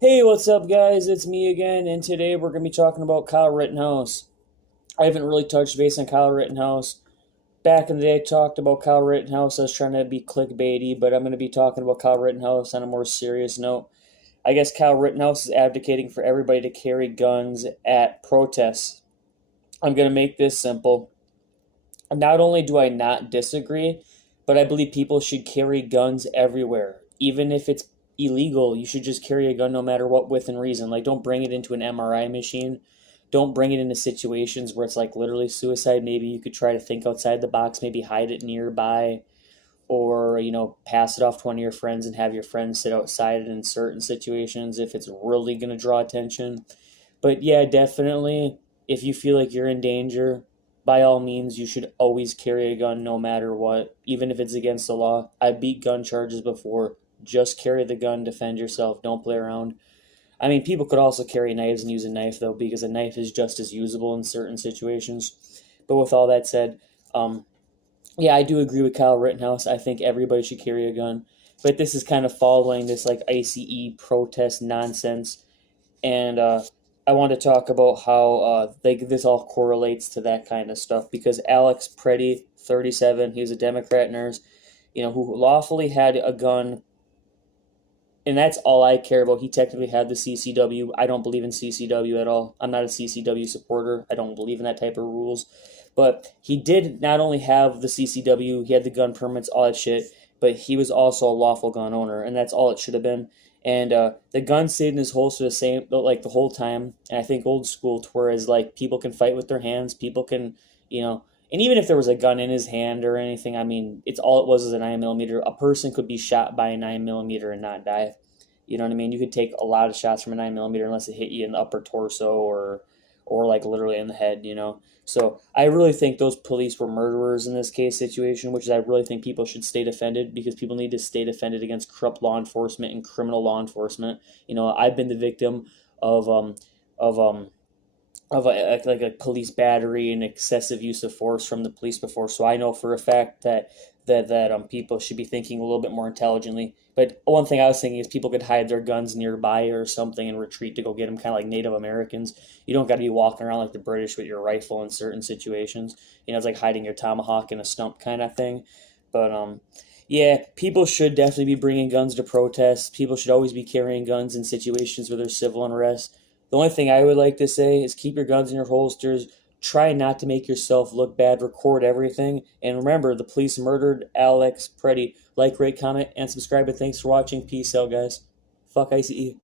Hey, what's up, guys? It's me again, and today we're going to be talking about Kyle Rittenhouse. I haven't really touched base on Kyle Rittenhouse. Back in the day, I talked about Kyle Rittenhouse. I was trying to be clickbaity, but I'm going to be talking about Kyle Rittenhouse on a more serious note. I guess Kyle Rittenhouse is advocating for everybody to carry guns at protests. I'm going to make this simple. Not only do I not disagree, but I believe people should carry guns everywhere. Even if it's illegal, you should just carry a gun no matter what, within reason. Like, don't bring it into an MRI machine. Don't bring it into situations where it's like literally suicide. Maybe you could try to think outside the box, maybe hide it nearby, or, pass it off to one of your friends and have your friends sit outside it in certain situations if it's really going to draw attention. But yeah, definitely, if you feel like you're in danger, by all means, you should always carry a gun no matter what, even if it's against the law. I beat gun charges before. Just carry the gun, defend yourself, don't play around. I mean, people could also carry knives and use a knife, though, because a knife is just as usable in certain situations. But with all that said, yeah, I do agree with Kyle Rittenhouse. I think everybody should carry a gun. But this is kind of following this like ICE protest nonsense, and I want to talk about how this all correlates to that kind of stuff because Alex Preti, 37, he's a Democrat nurse, who lawfully had a gun, and that's all I care about. He technically had the CCW. I don't believe in CCW at all. I'm not a CCW supporter. I don't believe in that type of rules. But he did not only have the CCW, he had the gun permits, all that shit, but he was also a lawful gun owner, and that's all it should have been. And the gun stayed in his holster the same, like the whole time. And I think old school, to whereas like people can fight with their hands, people can, and even if there was a gun in his hand or anything, I mean, it's all it was a 9mm. A person could be shot by a 9mm and not die. You know what I mean? You could take a lot of shots from a 9mm unless it hit you in the upper torso or like literally in the head. So I really think those police were murderers in this case situation, which is I really think people should stay defended because people need to stay defended against corrupt law enforcement and criminal law enforcement. I've been the victim of of um like a police battery and excessive use of force from the police before, so I know for a fact that people should be thinking a little bit more intelligently. But one thing I was thinking is people could hide their guns nearby or something and retreat to go get them, kind of like Native Americans. You don't got to be walking around like the British with your rifle in certain situations. It's like hiding your tomahawk in a stump kind of thing. But yeah, people should definitely be bringing guns to protests. People should always be carrying guns in situations where there's civil unrest. The only thing I would like to say is keep your guns in your holsters. Try not to make yourself look bad. Record everything. And remember, the police murdered Alex Preti. Like, rate, comment, and subscribe. And thanks for watching. Peace out, guys. Fuck ICE.